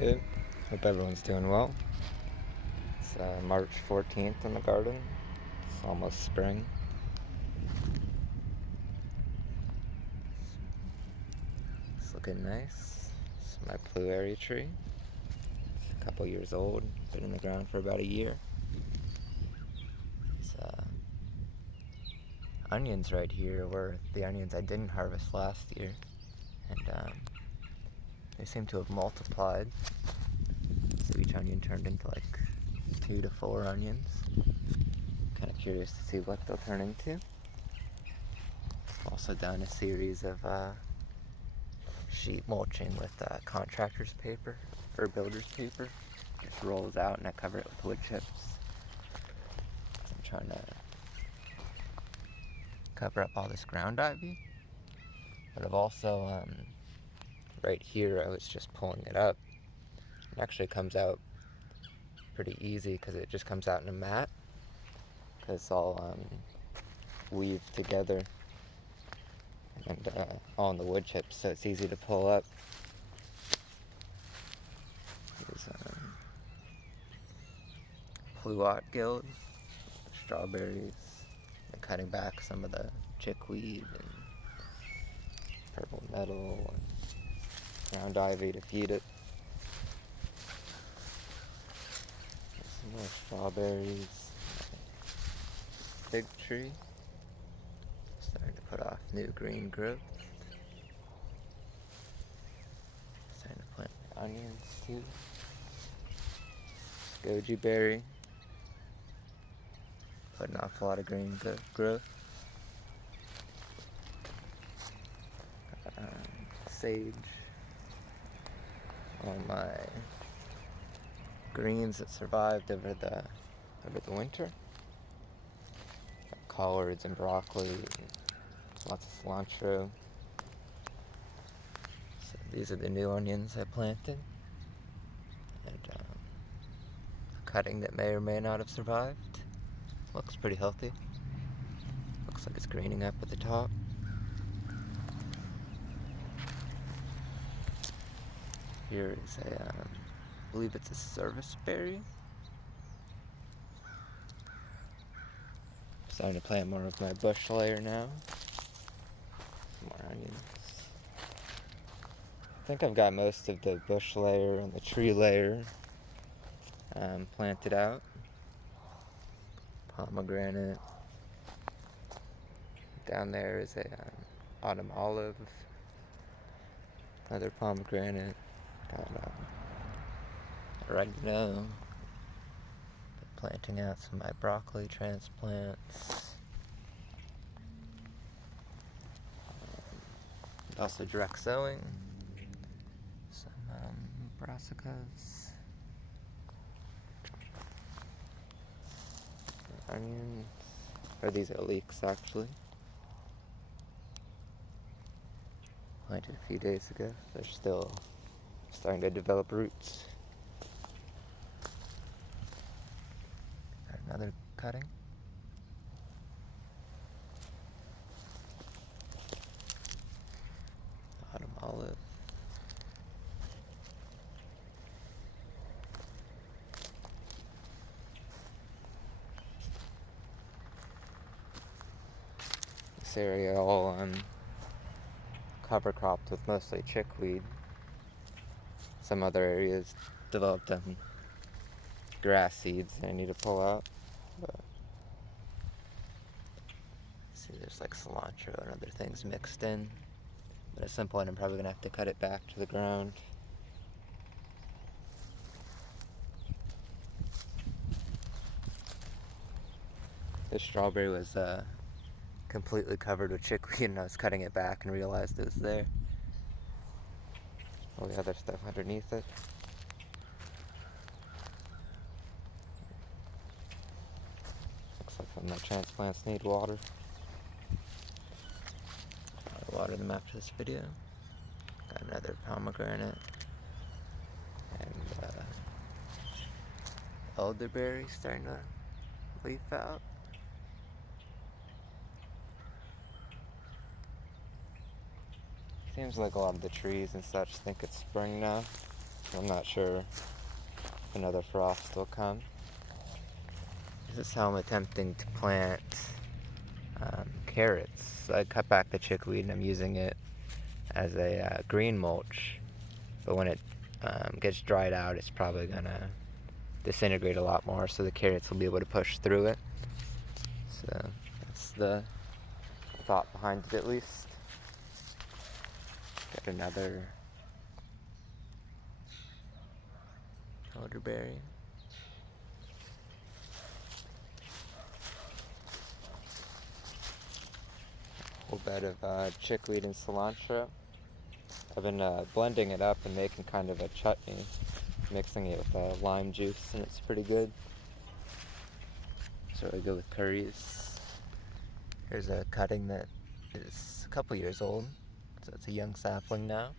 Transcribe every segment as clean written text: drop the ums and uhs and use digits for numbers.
Good. Hope everyone's doing well. It's March 14th in the garden. It's almost spring. It's looking nice. It's my pluary tree. It's a couple years old. Been in the ground for about a year. These onions right here were the onions I didn't harvest last year. And they seem to have multiplied. So each onion turned into like 2 to 4 onions. Kind of curious to see what they'll turn into. Also done a series of sheet mulching with contractor's paper or builder's paper. Just rolls out and I cover it with wood chips. I'm trying to cover up all this ground ivy. But I've also, right here, I was just pulling it up. It actually comes out pretty easy because it just comes out in a mat. Because it's all weaved together and all in the wood chips, so it's easy to pull up. There's pluot guild, strawberries, and cutting back some of the chickweed and purple nettle and ground ivy to feed it. There's some more strawberries. Fig tree starting to put off new green growth. Starting to plant onions too. Goji berry putting off a lot of green growth. Sage. All my greens that survived over the winter. Collards and broccoli, lots of cilantro. So these are the new onions I planted, and a cutting that may or may not have survived. Looks pretty healthy. Looks like it's greening up at the top. Here is I believe it's a service berry. Starting to plant more of my bush layer now. Some more onions. I think I've got most of the bush layer and the tree layer planted out. Pomegranate. Down there is a autumn olive. Another pomegranate. Oregano. Planting out some of my broccoli transplants. Also direct sowing. Some brassicas. Onions. Or these are leeks actually. Planted a few days ago. They're still starting to develop roots. Another cutting. Autumn olive. This area all cover cropped with mostly chickweed. Some other areas developed grass seeds that I need to pull out. But see, there's like cilantro and other things mixed in. But at some point I'm probably gonna have to cut it back to the ground. This strawberry was completely covered with chickweed, and I was cutting it back and realized it was there. All the other stuff underneath it. Looks like some of my transplants need water. I'll water them after this video. Got another pomegranate. And elderberry starting to leaf out. Seems like a lot of the trees and such think it's spring now. I'm not sure if another frost will come. This is how I'm attempting to plant carrots. So I cut back the chickweed and I'm using it as a green mulch. But when it gets dried out, it's probably gonna disintegrate a lot more, so the carrots will be able to push through it. So that's the thought behind it, at least. Got another elderberry. A whole bed of chickweed and cilantro. I've been blending it up and making kind of a chutney, mixing it with lime juice, and it's pretty good. It's really good with curries. Here's a cutting that is a couple years old, so it's a young sapling now.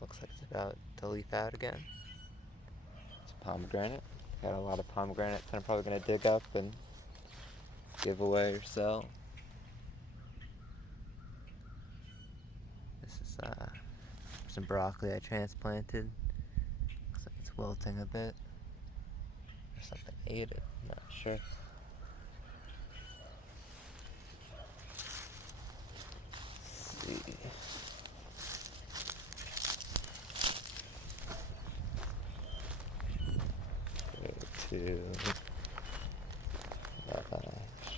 Looks like it's about to leaf out again. It's a pomegranate. Got a lot of pomegranates that I'm probably going to dig up and give away or sell. This is some broccoli I transplanted. Looks like it's wilting a bit. Or something ate it, I'm not sure. Let's see. Go to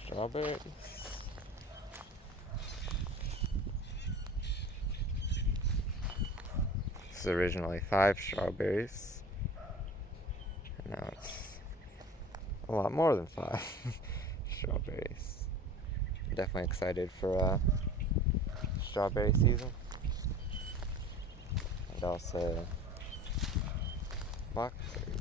strawberries. This is originally 5 strawberries, and now it's a lot more than 5 strawberries. I'm definitely excited for strawberry season, and also blackberries.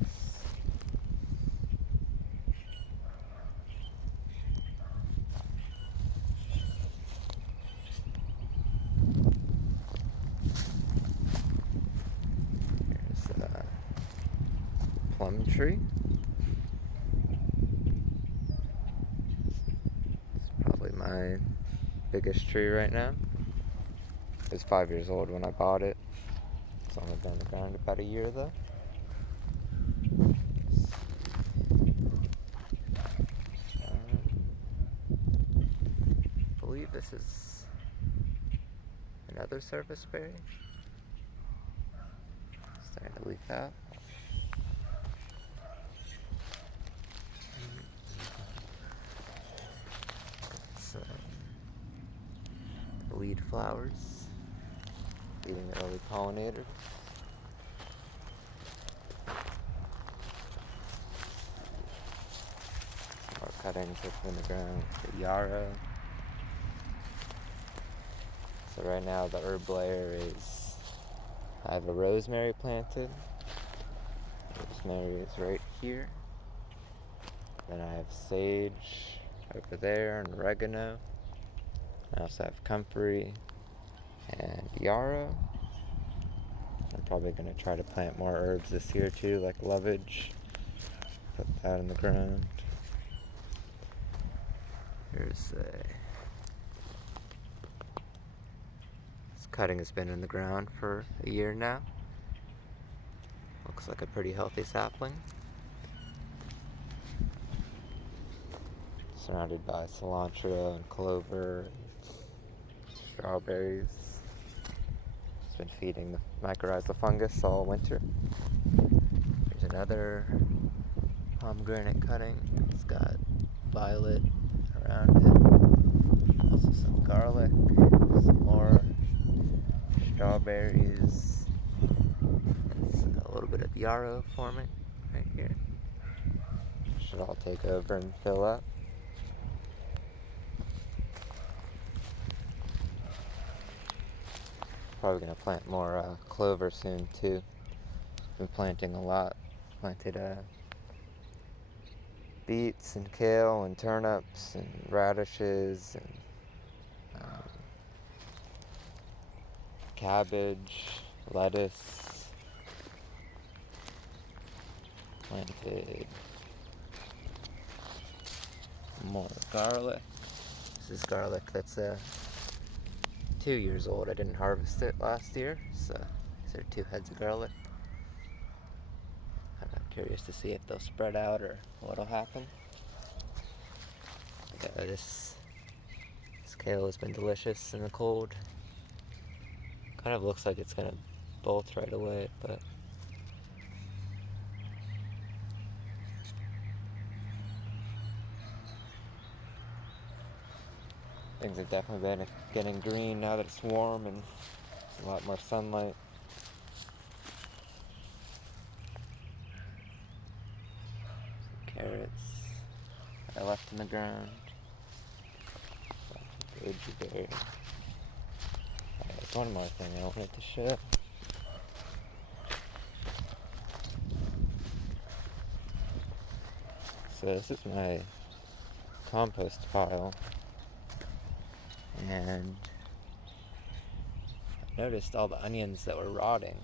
Here's a plum tree. It's probably my biggest tree right now. It was 5 years old when I bought it. It's only been on the ground about a year though. I believe this is another surface berry. Starting to leaf out. It's the lead flowers, feeding the early pollinators. More cuttings up in the ground for yarrow. So right now the herb layer is, I have a rosemary planted. Rosemary is right here. Then I have sage over there and oregano. I also have comfrey and yarrow. I'm probably going to try to plant more herbs this year too, like lovage. Put that in the ground. Here's this cutting has been in the ground for a year now. Looks like a pretty healthy sapling. Surrounded by cilantro and clover and strawberries. It's been feeding the mycorrhizal fungus all winter. Here's another pomegranate cutting. It's got violet around it. Also some garlic, some more strawberries, and a little bit of yarrow forming right here. Should all take over and fill up. Probably gonna plant more clover soon too. Been planting a lot. Planted beets and kale and turnips and radishes and cabbage, lettuce. Planted more garlic. This is garlic that's 2 years old. I didn't harvest it last year, so these are 2 heads of garlic. Curious to see if they'll spread out or what'll happen. Yeah, this kale has been delicious in the cold. Kind of looks like it's gonna bolt right away, but things have definitely been getting green now that it's warm and a lot more sunlight. Some carrots I left in the ground. Baby berry. There's one more thing I wanted to show. So this is my compost pile, and I noticed all the onions that were rotting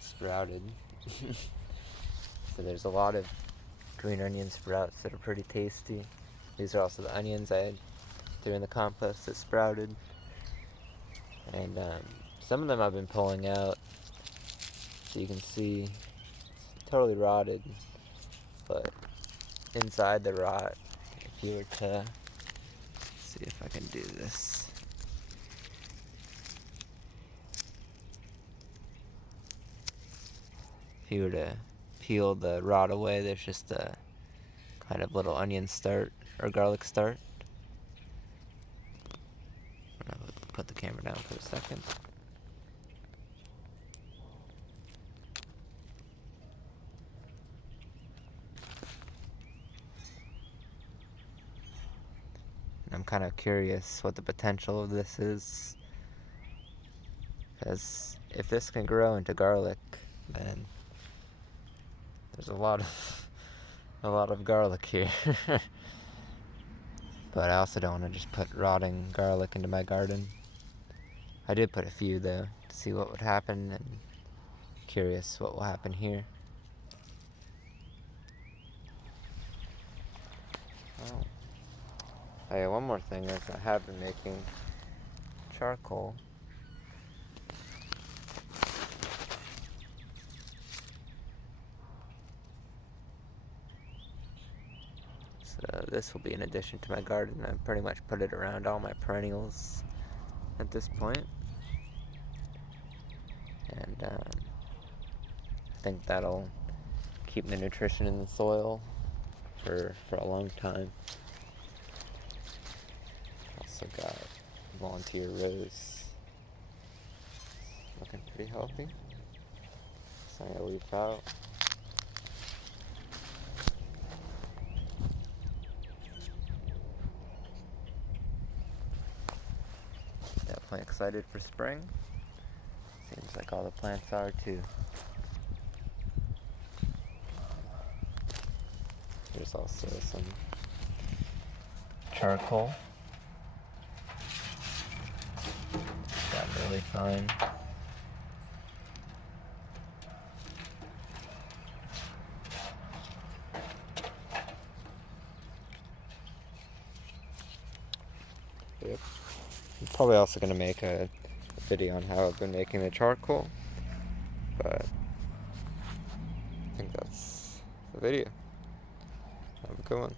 sprouted. So there's a lot of green onion sprouts that are pretty tasty. These are also the onions I threw in the compost that sprouted. And some of them I've been pulling out, so you can see it's totally rotted, but inside the rot, if you were to see if I can do this. If you were to peel the rot away, there's just a kind of little onion start or garlic start. I'm gonna put the camera down for a second. I'm kind of curious what the potential of this is, because if this can grow into garlic, then there's a lot of garlic here. But I also don't want to just put rotting garlic into my garden. I did put a few though to see what would happen, and curious what will happen here. Oh yeah, one more thing is I have been making charcoal. So this will be an addition to my garden. I've pretty much put it around all my perennials at this point. And I think that'll keep the nutrition in the soil for a long time. Also got volunteer rose. Looking pretty healthy. So I'm gonna leave out. Definitely excited for spring. Seems like all the plants are too. There's also some charcoal. Got really fine. Yep. I'm probably also going to make a video on how I've been making the charcoal, but I think that's the video. Have a good one.